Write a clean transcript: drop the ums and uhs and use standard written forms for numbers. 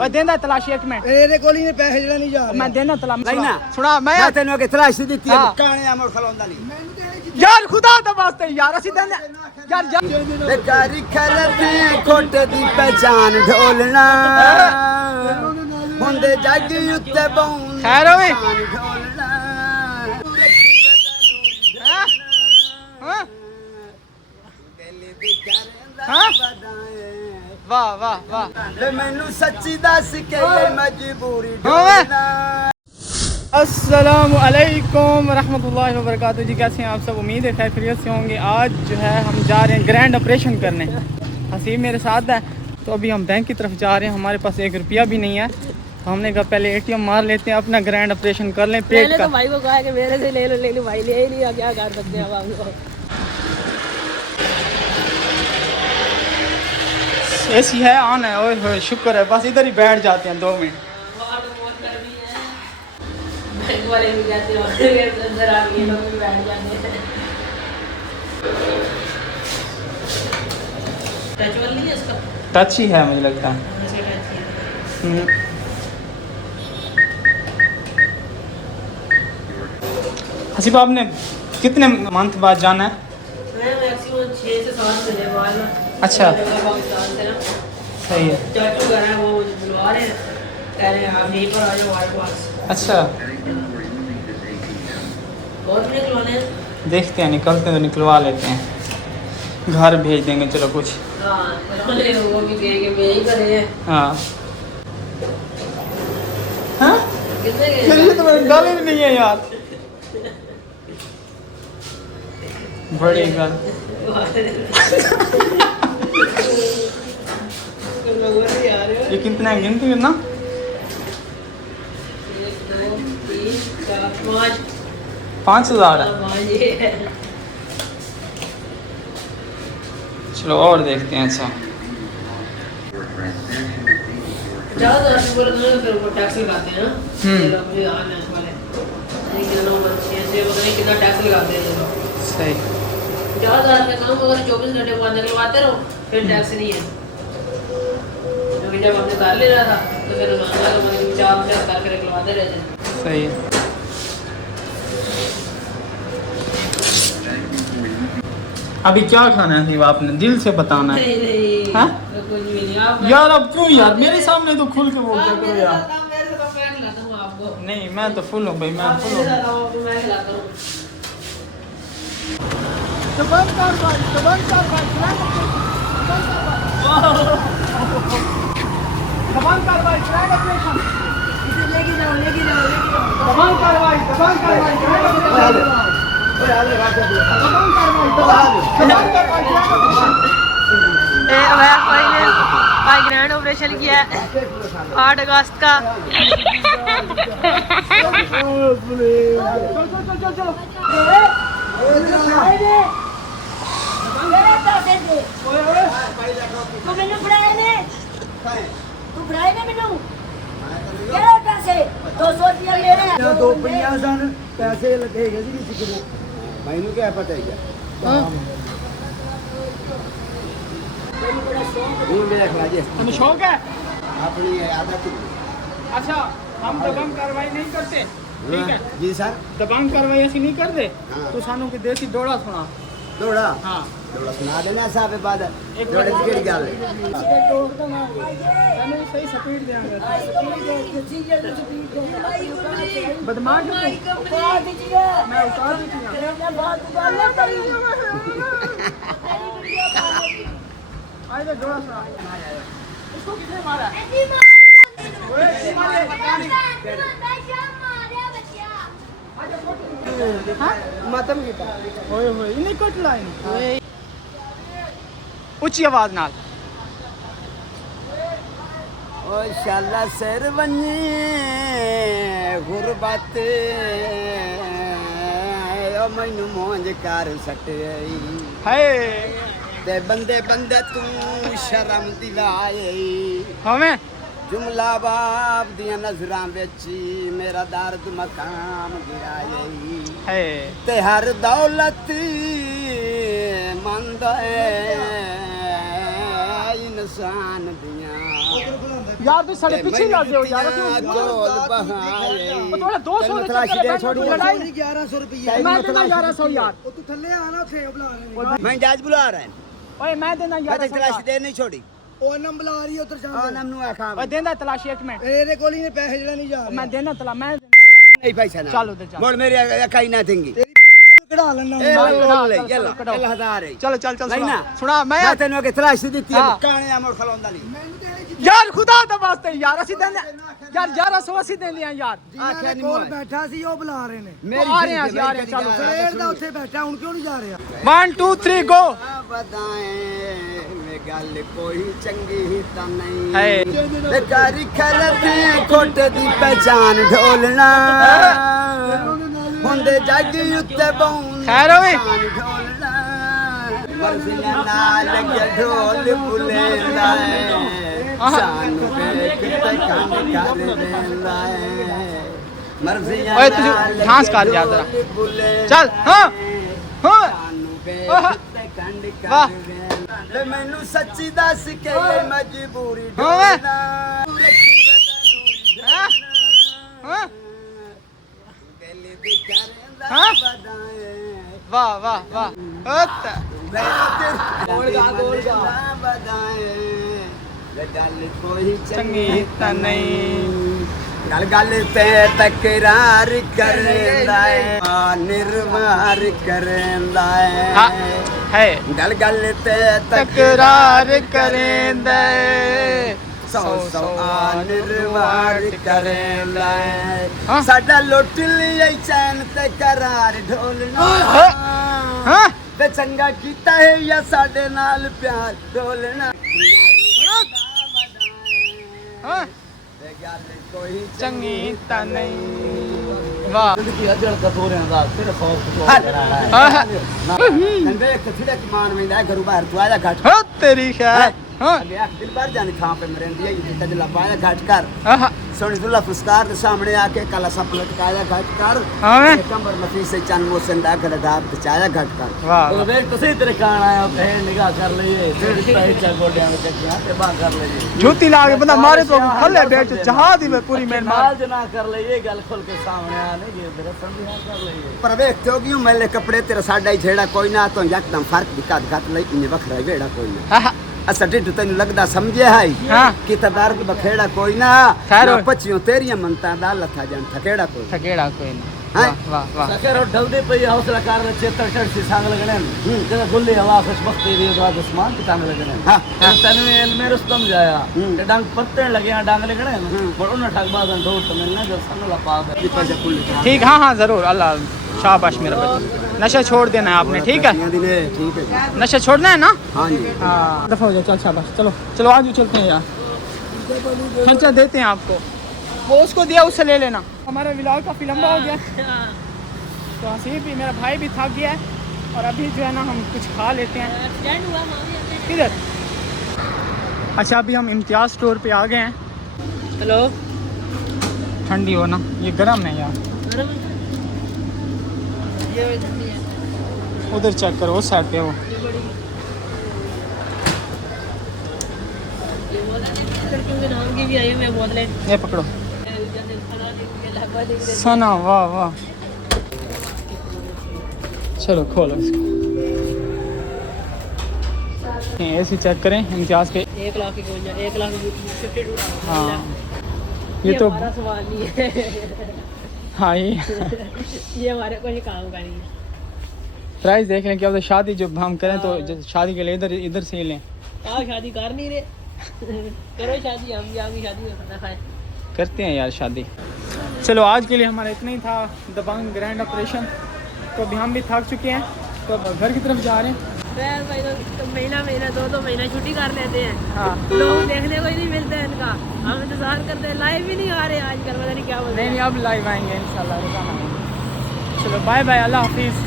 मैं देना तलाशी एक मिनट तेरे कोली ने पैसे जड़ा नहीं जा रहे मैं देना तलाशी नहीं ना सुना मैं तेन के तलाशी दी हाँ। काने मोड़ खलोंदा नहीं यार खुदा दा वास्ते यार असि देना यार बेकारी खरती खोट दी पहचान ढोलना हुंदे जग उत्ते बौन खैर होवे ढोलना हां हां वाह वाह वाह ले मैनू सच्ची दस के मजबूरी ढोलना। अस्सलाम वालेकुम रहमतुल्लाहि व बरकातहू जी, कैसे हैं आप सब? उम्मीद है खैर खैरियत से होंगे। आज जो है हम जा रहे हैं ग्रैंड ऑपरेशन करने। हसीब मेरे साथ है, तो अभी हम बैंक की तरफ जा रहे हैं। हमारे पास 1 रुपया भी नहीं है, तो हमने कहा पहले ATM मार लेते हैं, अपना ग्रैंड ऑपरेशन कर लें पेट का। तो भाई को कहा कि मेरे से ले लो भाई ले ही नहीं, क्या कर सकते हैं अब आपको। AC है ऑन है, ओए होए शुक्र है, बस इधर ही बैठ जाते हैं 2 मिनट। बैंक वाले भी कहते हैं अंदर आ गए लोग भी बैठ जाते हैं। टच वाली नहीं है इसका, टच ही है मुझे लगता है। हसीब आपने कितने मंथ बाद जाना है? मैं मैक्सिमम 6 से 7 महीने बाद ना। अच्छा पाकिस्तान से ना सही है। चाचू घर है, वो मुझे बुलवा रहे हैं, कह रहे हैं आप यहीं पर आ जाओ हमारे पास। अच्छा बहुत निकलवाने हैं। देखते हैं, निकलते हैं तो निकलवा लेते हैं, घर भेज देंगे चलो कुछ। हाँ वो भी कहे कि मैं ही करे हैं। हाँ हाँ कितने ये तो मैंने डाले भी नहीं है यार, बड़ी गल। ये कितना है गिनती करना? 1 2 3 4 5 5,000 है। चलो और देखते हैं। अच्छा ज़्यादा बोले तो फिर वो टैक्स लगाते हैं ना ये लोग भी आने वाले, लेकिन लोग अच्छे से पता नहीं कितना टैक्स लगाते हैं ये लोग। सही। 50,000 का काम अगर 24 घंटे बाद निकलवाते रहो फिर टैक्स नहीं है। क्योंकि जब हमने कर ले रहा था तो फिर उन्होंने 4 करके निकलवाते रहते हैं। सही है। अभी क्या खाना है सिर्फ आपने दिल से बताना है। नहीं नहीं हाँ? कुछ भी नहीं। आप यार अब क्यों यार मेरे सामने तो खुल के बोल आप करो मेरे यार। साथ आप मेरे साथ मैं खिलाता हूँ आपको। नहीं मैं तो फुल हूँ भाई, मैं आप फुल मेरे हूँ। साथ आओ तो मैं खिलाता हूँ। लेके जाओ लेके जाओ लेके जाओ। ग्रैंड ऑपरेशन किया 8 अगस्त का। दो पहिया सन पैसे लगेगा जी किसी को मैनू क्या पता है क्या हमें शौक है। अपनी आदत। अच्छा हम दबंग कार्रवाई नहीं करते, ठीक है जी सर। दबंग कार्रवाई ऐसी नहीं करते हाँ। तो सानू की देसी दौड़ा सुना। दौड़ा हाँ दौड़ा सुना देना साहब बाद दौड़े की केड़ी गल है सानू सही स्पीड देंगे। बदमाश हो मैं उतार देती हूं। आज तो दौड़ा सुना। इसको किसने मारा? मातम की होए होए इन्हें कट लाइन ऊंची आवाज नाल। ओ शाला सिर बनी गुरबत ओ मैनू मोंज कर सटे हाय ते बंदे बंदे तू शर्म दिवाए हमें जुमला बाप दिया नजरां विच मेरा दर्द मकाम गिराए है ते हर दौलत मंद इंसान दियां यार तू साढ़े पीछे लग गए हो यार गोल बहाए थोड़ा 200 दे छोड़ी लड़ाई 1100 रुपए मैं देना 1100 यार तू थल्ले आना थे बुला रहे मैं जाज बुला रहा है ओए मैं देना मैं 1100 तलाशी दे नहीं छोड़ी ਉਹ ਨੰਬਰ ਬੁਲਾ ਰਹੀ ਹੈ ਉਧਰ आ ਜਾਂਦੇ नमनु आखा ओए देना तलाशी एक मिनट ਇਹਦੇ ਕੋਲ ਹੀ ਨੇ ਪੈਸੇ ਜਿਹੜਾ ਨਹੀਂ ਜਾ मैं देना तला मैं नहीं पैसा ना चलो उधर चल मोड़ मेरी अकाई ना देंगी ਤੇਰੀ ਪੌੜੀ ਤੋਂ ਕਢਾ ਲੈਣਾ ए चल, ले चल, चल कढ़ाओ। 1000 है चलो चल चल नहीं सुना ना। सुना मैं मैं तेन के तलाशी दी थी हाँ। काने मोड़ खलोंदा नहीं यार खुदा दा वास्ते यार ਅਸੀਂ देने यार 1100 ਅਸੀਂ देने हैं यार आखे नहीं ਕੋਲ मोड़ ਬੈਠਾ ਸੀ ਉਹ ਬੁਲਾ ਰਹੇ ਨੇ आ रहे हैं आ रहे हैं चलो ਸਵੇਰ ਦਾ ਉੱਥੇ ਬੈਠਾ ਹੁਣ ਕਿਉਂ ਨਹੀਂ ਜਾ ਰਿਹਾ 1 2 3 गो बताएं मैं गल कोई चंगी तो नहीं है बेकारी खलते खोट दी पहचान ढोलना ਹੁੰਦੇ ਜੱਗ ਉੱਤੇ ਬੌਂਦ खैर होवे ਢੋਲਣਾ ਵਰਸੀਆਂ ਨਾਲ ਲੱਗੇ ਢੋਲ ਬੁਲੇਂਦਾ ਹੈ ਸਾਨੂੰ ਵੇਖ ਤੇ ਕੰਨ ਕਰ ਲੈਂਦਾ ਹੈ ਮਰਜ਼ੀਆਂ ओए तुझे घास काट जा जरा चल हां हां वाह। ਵੇ ਮੈਨੂੰ ਸੱਚੀ ਦੱਸ ਕੇ ਇਹ ਮਜਬੂਰੀ ਹਾਂ ਵੇ। ਢੋਲਣਾ हां हां ਦਿੱਲੀ ਦੀ ਕਰਦਾ ਹਾਂ। ਵਧਾਏ वाह वाह वाह ओता ਗੋਲ ਗਾ ਵਧਾਏ ਵੇ ਗੱਲ ਕੋਈ ਚੰਗੀ ਤਾਂ ਨਹੀਂ ਗੱਲ ਗੱਲ ਤੇ ਤਕਰਾਰ ਕਰਦਾ ਹੈ ਨਿਰਮਾਰ ਕਰਦਾ हां ਹੈ है ਗੱਲ ਗੱਲ ਤੇ तकरार करेंदे ਸੌ ਸੌ ਨਿਰਮਾਰ ਕਰਦਾ ਹੈ ਹਾਂ। ਸਾਡਾ ਲੁੱਟ ਲਈ ਚੈਨ ਤੇ ਕਰਾਰ ਢੋਲਣਾ हां ਤੇ ਚੰਗਾ ਕੀਤਾ ਹੈ ਜਾਂ ਸਾਡੇ ਨਾਲ ਪਿਆਰ ਢੋਲਣਾ हां ਤੇ ਗੱਲ ਕੋਈ चंगी ता नहीं वाह हां ਕਹਿੰਦੇ ਕਿੱਥੇ ਦਾ ਮਾਨ ਵੈਂਦਾ ਘਰੂ ਬਾਹਰ ਤੂੰ ਆਇਆ ਘਟ हो तेरी खैर हां ਅਗੇ ਅੱਖ ਦਿਲ ਬਾਹਰ ਜਾਣੀ ਥਾਂ ਪੇ ਮਰੇਂਦੀ ਹੈ ਜਿੱਤੇ ਜਲਾ ਪਾਇਆ ਘਟ ਕਰ हां ਸੋਹਣੀ ਦੁੱਲਾ ਫੁਸਕਾਰ ਦੇ ਸਾਹਮਣੇ ਆ ਕੇ ਕਾਲਾ ਸੱਪ ਲਟਕਾਇਆ ਘਟ ਕਰ हां ਕੰਬਰ ਨਫੀਸ ਸੇ ਚੰਨ ਮੋਸਨ ਦਾ ਗੜ ਦਾਬ ਬਚਾਇਆ ਘਟ ਕਰ वाह ਵੇਖ ਤੁਸੀਂ ਤੇਰੇ ਕਾਣ ਆਇਆ ਕਹੇ ਨਿਗਾਹ ਕਰ ਲਈਏ ਫਿਰ ਪੈਸਾ ਗੋਡਿਆਂ ਵਿੱਚ ਚੱਕਿਆ ਤੇ ਬਾਹ ਕਰ ਲਈਏ जूती लागे बंदा मारे तो थल्ले बैठ जहाज में पूरी मेहनत ਨਾਲ ਜਨਾ ਕਰ ਲਈਏ ਗੱਲ ਖੁੱਲ ਕੇ ਸਾਹਮਣੇ ਆ ਨਹੀਂ ਜੇ ਤੇਰਾ ਸਮਝਿਆ ਕਰ ਲਈਏ ਪਰ ਵੇਖ ਤੇ ਹੋ ਗਈ ਮੈਲੇ ਕੱਪੜੇ ਤੇਰਾ ਸਾਡਾ ਹੀ ਛੇੜਾ ਕੋਈ ਨਾ ਤੋਂ ਯਕਦਮ ਫਰਕ ਦੀ ਘਟ ਘਟ ਲਈ ਇੰਨੇ ਵੱਖਰਾ ਵੇੜਾ ਕੋਈ ਨਾ हां ਅਸਾ ਢਿੱਡ ਤੈਨੂੰ ਲੱਗਦਾ ਸਮਝਿਆ ਹੈ हां ਕਿ ਤਦਾਰਕ ਬਖੇੜਾ ਕੋਈ ਨਾ ਖੈਰ ਹੋਏ। ਪੱਚੀਆਂ ਤੇਰੀਆਂ ਮੰਤਾਂ ਦਾ ਲੱਥਾ ਜਾਣ ਥਕੇੜਾ ਕੋਈ थकेड़ा कोई नहीं हैं? वाह वाह वाह ਸਖਰ ਉਹ ਢਲਦੇ ਪਈ ਹੌਸਲਾ ਕਰ ਲੈ ਚੇਤਰ ਚੜ ਸੀ ਸੰਗ ਲੱਗਣੇ ਜਦੋਂ ਗੁੱਲੇ ਹਵਾ ਖੁਸ਼ਬਖਤੀ ਦੀ ਬਾਦ ਅਸਮਾਨ ਤੇ ਟੰਗ ਲੱਗਣੇ ਹਾਂ ਤੈਨੂੰ ਇਲਮੇ ਰਸਤਮ ਜਾਇਆ ਹੂੰ। ਤੇ ਡੰਗ ਪੱਤੇ ਲੱਗਿਆ ਡੰਗ ਲੱਗਣੇ ਪਰ ਉਹਨਾਂ ਠਗ ਬਾਜ਼ਾਂ ਢੋਲ ਤੇ ਮਿਲਣਾ ਜਦ ਸੰਗ ਲਾ ਪਾ ਦੇ ਪੈਸੇ ਕੁੱਲ ठीक हाँ हाँ ज़रूर अल्लाह शाबाश मेरा बच्चा नशा छोड़ देना है आपने ठीक है ठीक है जी। नशा छोड़ना है ना हाँ जी हाँ दफ़ा हो जाओ चल शाबाश चलो चलो आज भी चलते हैं यार खर्चा देते हैं आपको वो उसको दिया उससे ले लेना हमारा व्लॉग काफ़ी लंबा हो गया तो हसीब भी मेरा भाई भी थक गया है और अभी जो है ना हम कुछ खा लेते हैं किधर अच्छा अभी हम इम्तियाज़ स्टोर पे आ गए हैं हेलो ठंडी हो ना ये गर्म है यार उधर चेक करो उस साइड पे वो नाम की भी आई मैं बोल ये पकड़ो सना वाह वाह चलो खोलो इसको ऐसे चेक करें इम्तियाज़ के 1 लाख की 1 लाख 52 हाँ ये तो हमारा सवाल नहीं है हाँ ये ये हमारे को ही काम का नहीं है प्राइस देख लें क्या होता है शादी जब हम करें तो शादी के लिए इधर इधर से ही लें आप शादी कर नहीं रहे करो शादी हम भी आपकी शादी में खाना खाए करते हैं यार शादी चलो आज के लिए हमारा इतना ही था दबंग ग्रैंड ऑपरेशन तो अभी हम भी थक चुके हैं तो अब घर की तरफ जा रहे हैं यार भाई तो महीना 2 महीना छुट्टी कर लेते हैं हाँ लोग देखने को ही नहीं मिलते हैं इनका हम इंतजार करते हैं लाइव ही नहीं आ रहे आजकल पता नहीं क्या बोलते नहीं हैं नहीं अब लाइव आएंगे इंशाल्लाह रोजाना आएंगे चलो बाय बाय अल्लाह हाफिज़